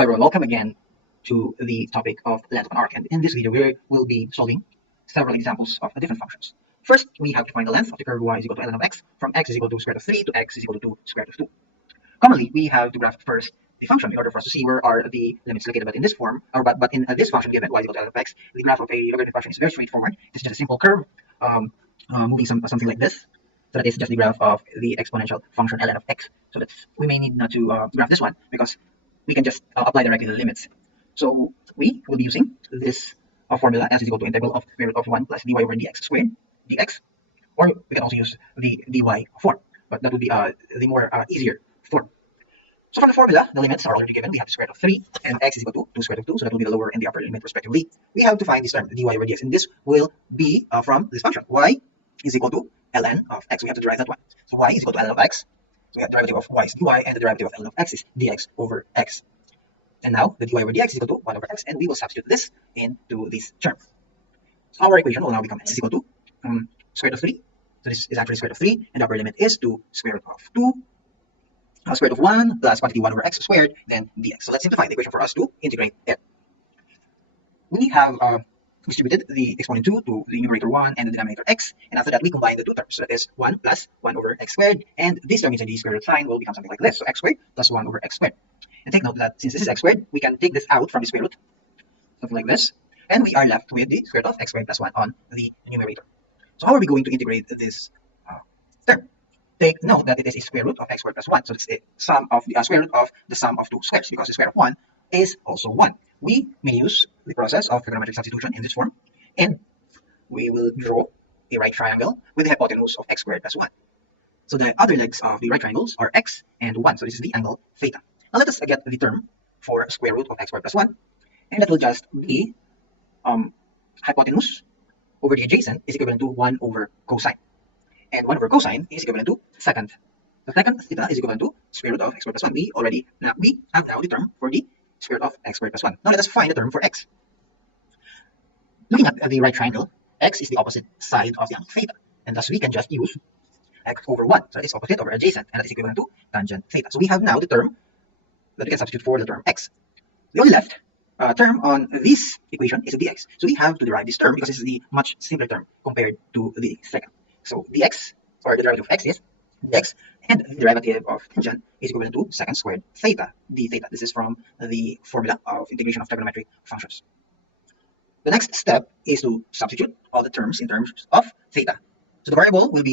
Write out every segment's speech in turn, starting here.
Hello everyone, welcome again to the topic of length of an arc, and in this video we will be solving several examples of different functions. First, we have to find the length of the curve y is equal to ln of x from x is equal to square root of 3 to x is equal to 2 square root of 2. Commonly, we have to graph first the function in order for us to see where are the limits located, but in this form, but in this function given y is equal to ln of x, the graph of a logarithmic function is very straightforward. It's just a simple curve moving something like this. So that is just the graph of the exponential function ln of x. So we may need not to graph this one because we can just apply directly the limits. So we will be using this formula as is equal to integral of square root of 1 plus dy over dx squared dx, or we can also use the dy form, but that would be the more easier form. So from the formula, the limits are already given. We have square root of 3 and x is equal to 2 square root of 2, so that will be the lower and the upper limit respectively. We have to find this term, dy over dx, and this will be from this function, y is equal to ln of x. We have to derive that one. So y is equal to ln of x. So we have the derivative of y is dy, and the derivative of ln of x is dx over x. And now the dy over dx is equal to 1 over x, and we will substitute this into this term. So our equation will now become x is equal to square root of 3. So this is actually square root of 3, and the upper limit is to square root of 2, square root of 1 plus quantity 1 over x squared, then dx. So let's simplify the equation for us to integrate it. We have distributed the exponent 2 to the numerator 1 and the denominator x, and after that we combine the two terms. So that is 1 plus 1 over x squared, and this term inside the square root sign will become something like this. So x squared plus 1 over x squared. And take note that since this is x squared, we can take this out from the square root, something like this, and we are left with the square root of x squared plus 1 on the numerator. So how are we going to integrate this term? Take note that it is a square root of x squared plus 1, so it's the sum of the square root of the sum of two squares, because the square of 1 is also 1. We may use the process of trigonometric substitution in this form, and we will draw a right triangle with the hypotenuse of x squared plus 1. So the other legs of the right triangles are x and 1, so this is the angle theta. Now let us get the term for square root of x squared plus 1, and that will just be hypotenuse over the adjacent is equivalent to 1 over cosine, and 1 over cosine is equivalent to secant. The secant theta is equivalent to square root of x squared plus 1. We have now the term for the square root of x squared plus 1. Now let us find the term for x. Looking at the right triangle, x is the opposite side of the angle theta, and thus we can just use x over 1. So that is opposite over adjacent, and that is equivalent to tangent theta. So we have now the term that we can substitute for the term x. The only left term on this equation is a dx. So we have to derive this term because this is the much simpler term compared to the second. So dx, or the derivative of x, is dx, and the derivative of tangent is equivalent to secant squared theta, d theta. This is from the formula of integration of trigonometric functions. The next step is to substitute all the terms in terms of theta. So the variable will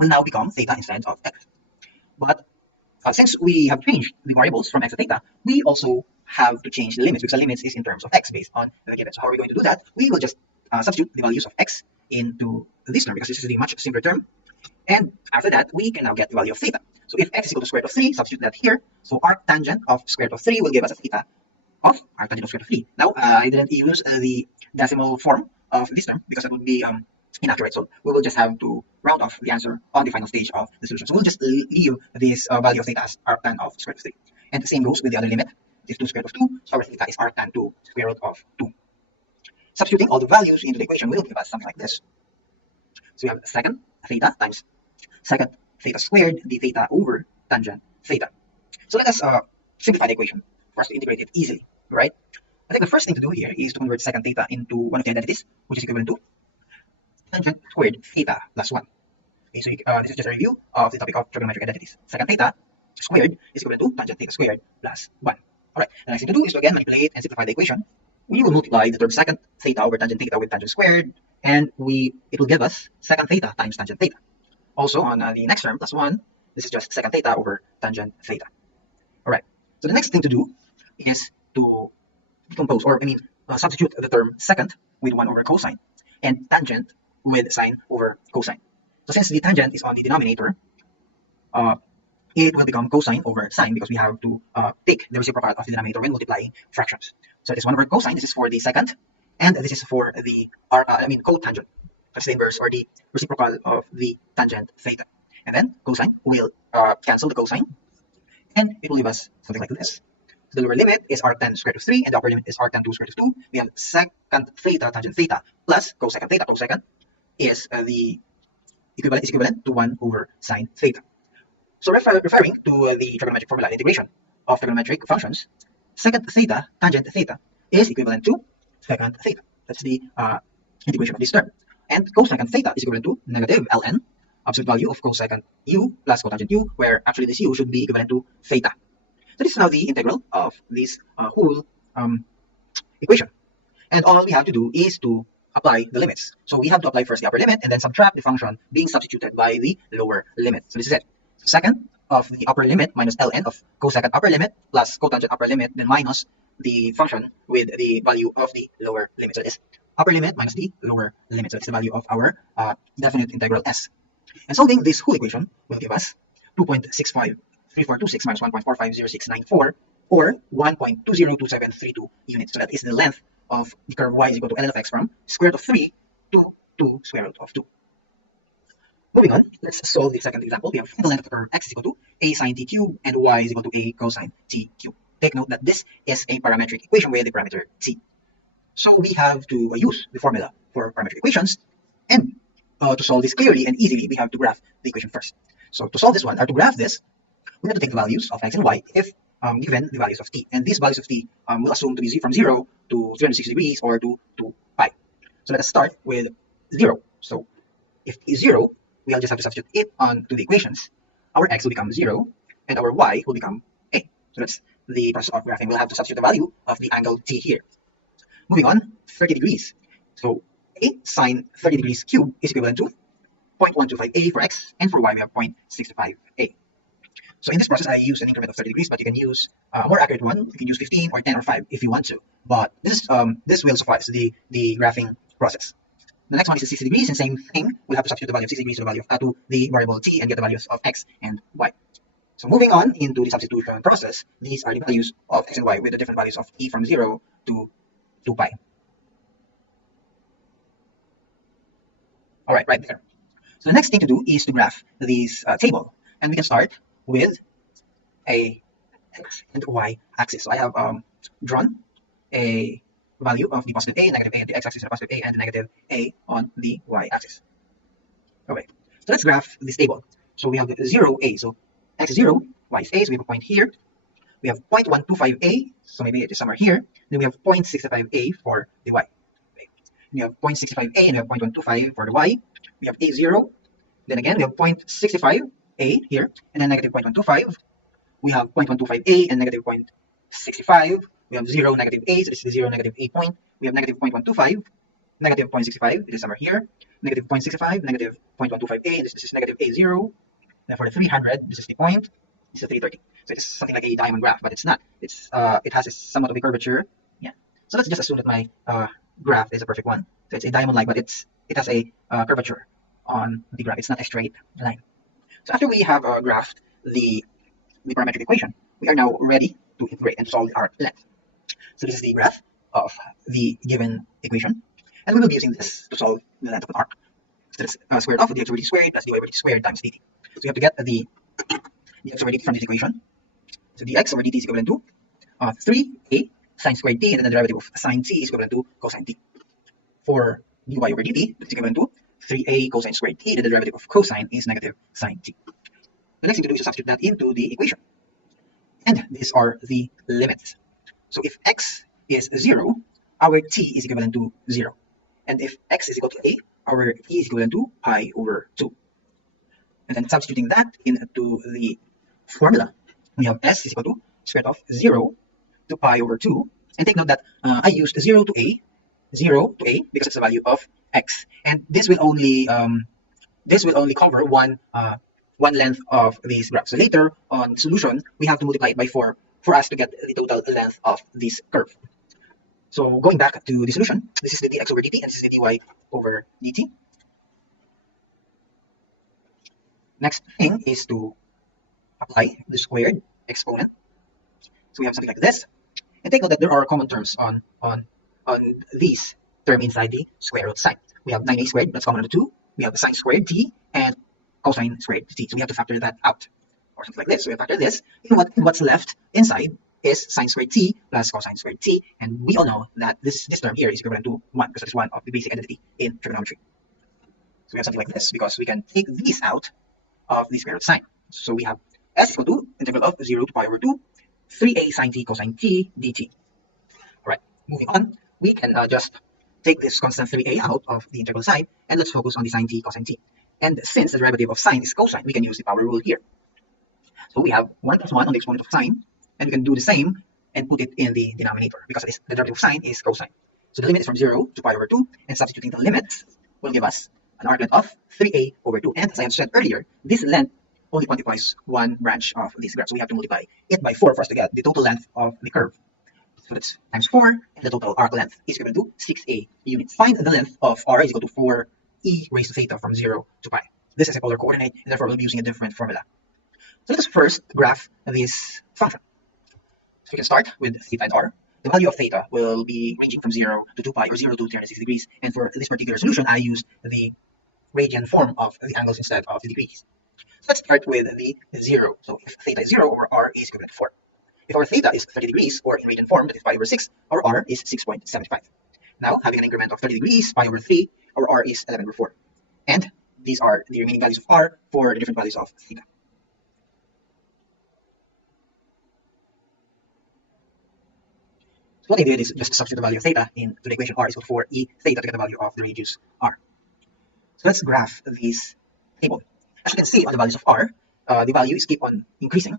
now become theta instead of x. But since we have changed the variables from x to theta, we also have to change the limits, because the limits is in terms of x based on the given. So how are we going to do that? We will just substitute the values of x into this term, because this is the much simpler term. And after that, we can now get the value of theta. So if x is equal to square root of 3, substitute that here. So arctangent of square root of 3 will give us a theta of arctangent of square root of 3. Now, I didn't use the decimal form of this term because that would be inaccurate. So we will just have to round off the answer on the final stage of the solution. So we'll just leave this value of theta as arctan of square root of 3. And the same goes with the other limit. It is 2 square root of 2, so our theta is arctan 2 square root of 2. Substituting all the values into the equation will give us something like this. So we have secant theta times secant theta squared d theta over tangent theta. So let us simplify the equation for us to integrate it easily, right? I think the first thing to do here is to convert secant theta into one of the identities, which is equivalent to tangent squared theta plus 1. Okay, so this is just a review of the topic of trigonometric identities. Secant theta squared is equivalent to tangent theta squared plus 1. Alright, the next thing to do is to again manipulate and simplify the equation. We will multiply the term secant theta over tangent theta with tangent squared, and it will give us secant theta times tangent theta. Also on the next term, plus 1, this is just secant theta over tangent theta. Alright, so the next thing to do is to decompose, or substitute the term secant with 1 over cosine, and tangent with sine over cosine. So since the tangent is on the denominator, it will become cosine over sine, because we have to take the reciprocal of the denominator when multiplying fractions. So it is 1 over cosine, this is for the secant, and this is for the cotangent. That's the inverse or the reciprocal of the tangent theta. And then cosine will cancel the cosine, and it will give us something like this. So the lower limit is arctan square root of 3, and the upper limit is arctan 2 square root of 2. We have secant theta tangent theta plus cosecant theta. Cosecant is the equivalent to 1 over sine theta. So referring to the trigonometric formula integration of trigonometric functions, secant theta tangent theta is equivalent to secant theta. That's the integration of this term. And cosecant theta is equivalent to negative ln, absolute value of cosecant u plus cotangent u, where actually this u should be equivalent to theta. So this is now the integral of this whole equation. And all we have to do is to apply the limits. So we have to apply first the upper limit and then subtract the function being substituted by the lower limit. So this is it. So second of the upper limit minus ln of cosecant upper limit plus cotangent upper limit, then minus the function with the value of the lower limit. So this upper limit minus the lower limit. So it's the value of our definite integral s. And solving this whole equation will give us 2.653426 minus 1.450694, or 1.202732 units. So that is the length of the curve y is equal to ln of x from square root of 3 to square root of 2. Moving on, let's solve the second example. We have the length of the curve x is equal to a sine t cubed and y is equal to a cosine t cubed. Take note that this is a parametric equation with the parameter t. So we have to use the formula for parametric equations, and to solve this clearly and easily, we have to graph the equation first. So to solve this one, or to graph this, we have to take the values of x and y if given the values of t. And these values of t we'll assume to be from 0 to 360 degrees or to pi. So let us start with 0. So if t is 0, we'll just have to substitute it onto the equations. Our x will become 0 and our y will become a. So that's the process of graphing. We'll have to substitute the value of the angle t here. Moving on, 30 degrees. So a sine 30 degrees cubed is equivalent to 0.125a for x, and for y we have 0.65a. So in this process, I use an increment of 30 degrees, but you can use a more accurate one. You can use 15 or 10 or 5 if you want to. But this will suffice the graphing process. The next one is 60 degrees, and same thing. We'll have to substitute the value of 60 degrees to the value of to the variable t and get the values of x and y. So moving on into the substitution process, these are the values of x and y with the different values of t from 0 to 2 pi. All right, right there. So the next thing to do is to graph this table, and we can start with a x and y axis. So I have drawn a value of the positive a, negative a, and the x-axis, and the positive a and the negative a on the y-axis. Okay, so let's graph this table. So we have 0a, so x is 0, y is a, so we have a point here. We have 0.125a, so maybe it is somewhere here. Then we have 0.65a for the y. Okay. We have 0.65a and we have 0.125 for the y. We have a0. Then again, we have 0.65a here, and then negative 0.125. We have 0.125a and negative 0.65. We have 0, negative a, so this is the 0, negative a point. We have negative 0.125, negative 0.65, it is somewhere here. Negative 0.65, negative 0.125a, this is negative a0. Then for the 300, this is the point. This is 330. So it's something like a diamond graph, but it's not. It's it has somewhat of a curvature. Yeah. So let's just assume that my graph is a perfect one. So it's a diamond-like, but it has a curvature on the graph. It's not a straight line. So after we have graphed the parametric equation, we are now ready to integrate and solve the arc length. So this is the graph of the given equation, and we will be using this to solve the length of an arc. So that's square root of the x over d squared plus dy over d squared times dt. So you have to get the x over dt from this equation. So the x over dt is equivalent to 3a sine squared t, and then the derivative of sine t is equivalent to cosine t. For dy over dt, it's equivalent to 3a cosine squared t, and the derivative of cosine is negative sine t. The next thing to do is to substitute that into the equation. And these are the limits. So if x is 0, our t is equivalent to 0. And if x is equal to a, our t is equivalent to pi over 2. And then substituting that into the formula, we have s is equal to square root of 0 to pi over 2. And take note that I used 0 to a because it's the value of x. And this will only cover one length of this graph. So later on solution, we have to multiply it by 4 for us to get the total length of this curve. So going back to the solution, this is the dx over dt and this is the dy over dt. Next thing is to apply the squared exponent. So we have something like this. And take note that there are common terms on this term inside the square root sign. We have 9a squared, that's common on the 2. We have sine squared t and cosine squared t. So we have to factor that out, or something like this. So we factor this. What's left inside is sine squared t plus cosine squared t, and we all know that this term here is equivalent to 1 because it's one of the basic identity in trigonometry. So we have something like this because we can take this out of the square root sign. So we have s equal to integral of 0 to pi over 2, 3a sine t cosine t dt. All right, moving on, we can just take this constant 3a out of the integral sign, and let's focus on the sine t cosine t. And since the derivative of sine is cosine, we can use the power rule here. So we have 1 plus 1 on the exponent of sine, and we can do the same and put it in the denominator because the derivative of sine is cosine. So the limit is from 0 to pi over 2, and substituting the limits will give us an arc length of 3a over 2. And as I have said earlier, this length only quantifies one branch of this graph, so we have to multiply it by 4 for us to get the total length of the curve. So that's times 4, and the total arc length is equal to 6a units. Find the length of r is equal to 4e raised to theta from 0 to pi. This is a polar coordinate, and therefore we'll be using a different formula. So let us first graph this function. So we can start with theta and r. The value of theta will be ranging from 0 to 2 pi or 0 to 360 degrees. And for this particular solution, I used the radian form of the angles instead of the degrees. So let's start with the 0. So if theta is 0, our r is equivalent to 4. If our theta is 30 degrees, or in radian form, that is pi over 6, our r is 6.75. Now, having an increment of 30 degrees, pi over 3, our r is 11 over 4. And these are the remaining values of r for the different values of theta. So what I did is just substitute the value of theta into the equation r is equal to 4e theta to get the value of the radius r. So let's graph this table. As you can see on the values of r, the value is keep on increasing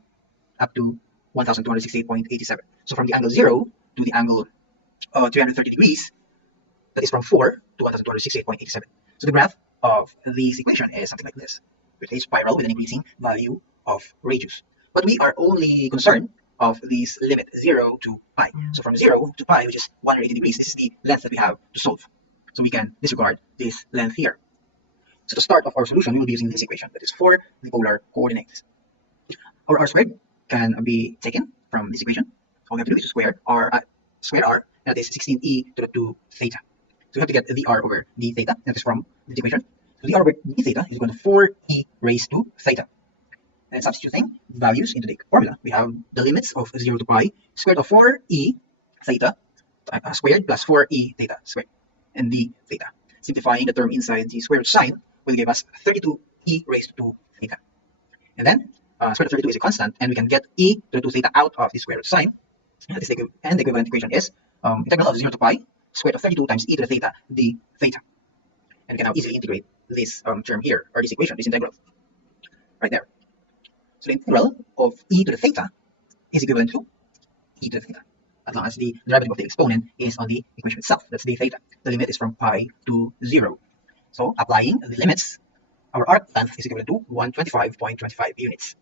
up to 1268.87. So from the angle 0 to the angle 330 degrees, that is from 4 to 1268.87. So the graph of this equation is something like this, with a spiral with an increasing value of radius. But we are only concerned of this limit 0 to pi. So from 0 to pi, which is 180 degrees, this is the length that we have to solve. So we can disregard this length here. So to start of our solution, we will be using this equation, that is for the polar coordinates. Our r squared can be taken from this equation. All we have to do is square r, and that is 16e to the 2 theta. So we have to get the r over d theta, that is from this equation. So the r over d theta is equal to 4e raised to theta. And substituting values into the formula, we have the limits of 0 to pi, squared of 4e theta squared plus 4e theta squared, and d theta. Simplifying the term inside the square root sign will give us 32e raised to 2 theta. And then square root of 32 is a constant, and we can get e to the 2 theta out of the square root sign. And the equivalent equation is integral of 0 to pi square root of 32 times e to the theta d theta. And we can now easily integrate this term here, or this equation, this integral, right there. So the integral of e to the theta is equivalent to e to the theta, as long as the derivative of the exponent is on the equation itself. That's the theta. The limit is from pi to 0. So applying the limits, our arc length is equivalent to 125.25 units.